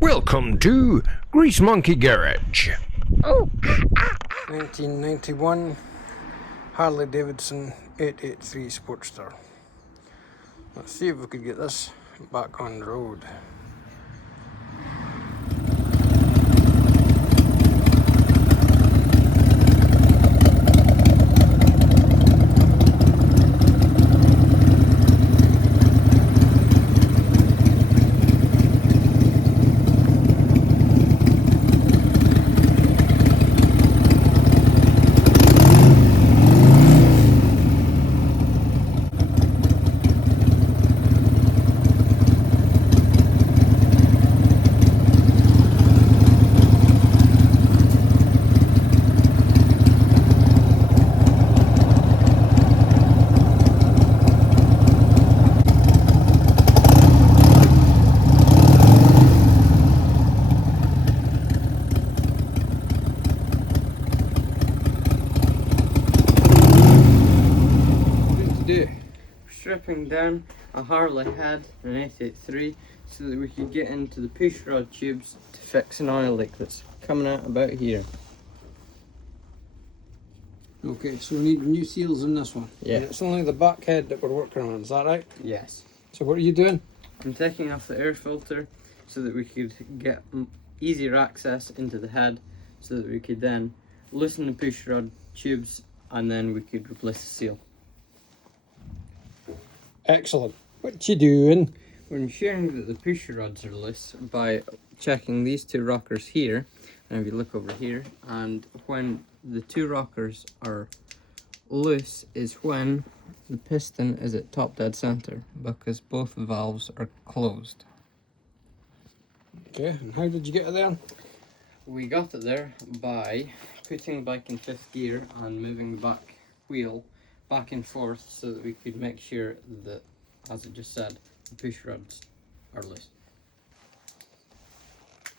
Welcome to Grease Monkey Garage. 1991 Harley Davidson 883 Sportster. Let's see if we could get this back on the road. Stripping down a Harley head, an 883, so that we could get into the push rod tubes to fix an oil leak that's coming out about here. Okay, so we need new seals in this one. Yeah. And it's only the back head that we're working on, is that right? Yes. So what are you doing? I'm taking off the air filter so that we could get easier access into the head, so that we could then loosen the push rod tubes and then we could replace the seal. Excellent. What you doing? We're ensuring that the push rods are loose by checking these two rockers here, and if you look over here, and when the two rockers are loose is when the piston is at top dead center, because both valves are closed. Okay, and how did you get it there? We got it there by putting the bike in 5th gear and moving the back wheel back and forth so that we could make sure that, as it just said, the push rods are loose.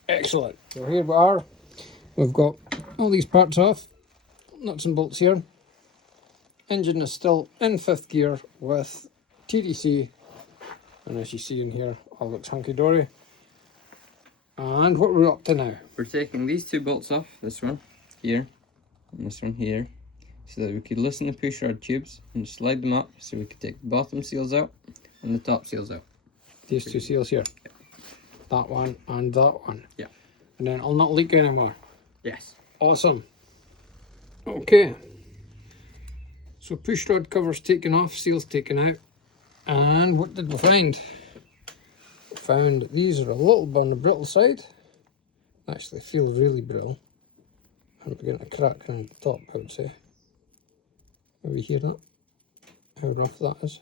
Excellent. So here we are. We've got all these parts off, nuts and bolts here. Engine is still in 5th gear with TDC, and as you see in here, all looks hunky-dory. And what we're up to now? We're taking these two bolts off, this one here and this one here, so that we could loosen the push rod tubes and slide them up so we could take the bottom seals out and the top seals out. These two seals here. Yeah. That one and that one. Yeah. And then I'll not leak anymore. Yes. Awesome. Okay. So push rod covers taken off, seals taken out. And what did we find? We found that these are a little bit on the brittle side. Actually feel really brittle. And we're getting a crack around the top, I would say. Maybe hear that? How rough that is.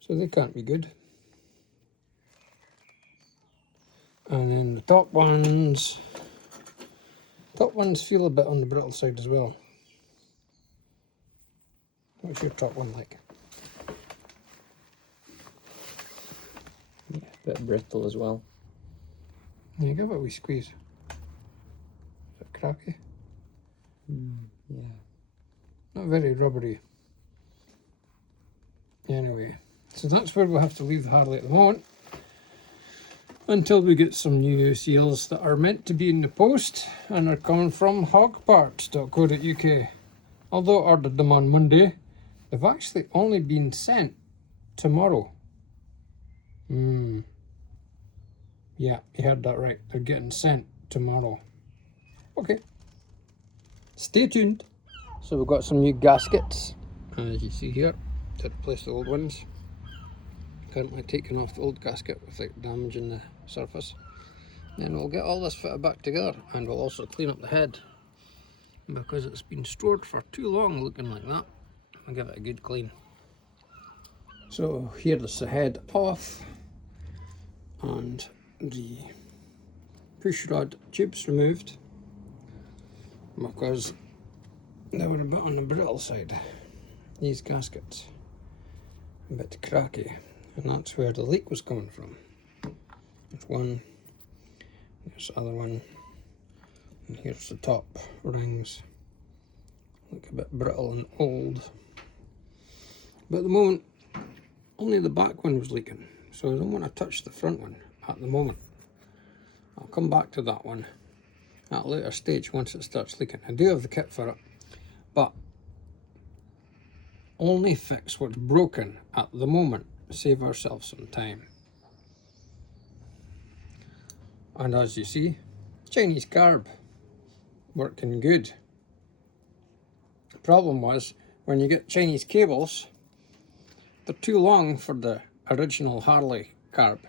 So they can't be good. And then the top ones feel a bit on the brittle side as well. What's your top one like? Yeah, a bit brittle as well. Yeah, give it a wee squeeze. Is it cracky? Yeah. Not very rubbery. Anyway, so that's where we'll have to leave the Harley at the moment, until we get some new seals that are meant to be in the post and are coming from hogparts.co.uk. Although I ordered them on Monday, they've actually only been sent tomorrow. Yeah, you heard that right. They're getting sent tomorrow. Okay. Stay tuned. So we've got some new gaskets, as you see here, to replace the old ones. Currently taking off the old gasket without damaging the surface. Then we'll get all this fitted back together, and we'll also clean up the head, because it's been stored for too long looking like that. I'll give it a good clean. So here's the head off, and the push rod tubes removed, because they were a bit on the brittle side. These gaskets, a bit cracky, and that's where the leak was coming from. There's one, there's the other one, and here's the top rings. Look a bit brittle and old. But at the moment, only the back one was leaking, so I don't want to touch the front one at the moment. I'll come back to that one at a later stage once it starts leaking. I do have the kit for it, but only fix what's broken at the moment, save ourselves some time. And as you see, Chinese carb working good. The problem was, when you get Chinese cables, they're too long for the original Harley carb,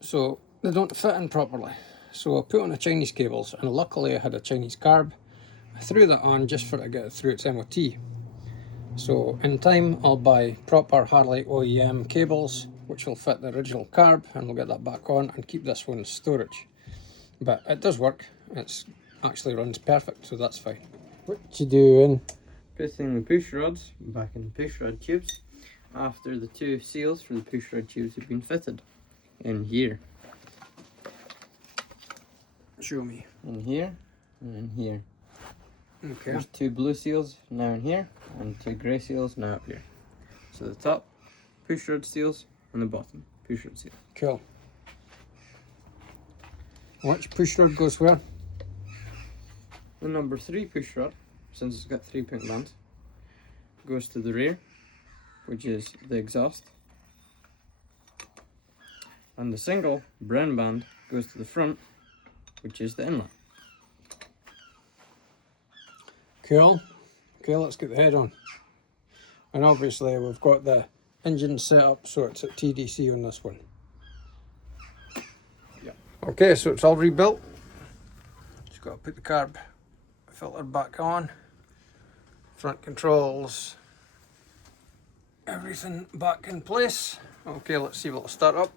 so they don't fit in properly. So I put on the Chinese cables, and luckily I had a Chinese carb. I threw that on just for it to get it through its MOT. So in time I'll buy proper Harley OEM cables which will fit the original carb, and we'll get that back on and keep this one in storage. But it does work, it actually runs perfect, so that's fine. What you doing? Putting the push rods back in the push rod tubes after the two seals for the push rod tubes have been fitted. In here. Show me. In here and in here. Okay. There's two blue seals now in here and two grey seals now up here. So the top push rod seals and the bottom push rod seal. Cool. Which push rod goes where? The number 3 push rod, since it's got 3 pink bands, goes to the rear, which is the exhaust. And the single brown band goes to the front, which is the inlet. Cool. Okay, let's get the head on. And obviously we've got the engine set up so it's at TDC on this one. Yeah. Okay, so it's all rebuilt. Just got to put the carb filter back on. Front controls. Everything back in place. Okay, let's see if it'll start up.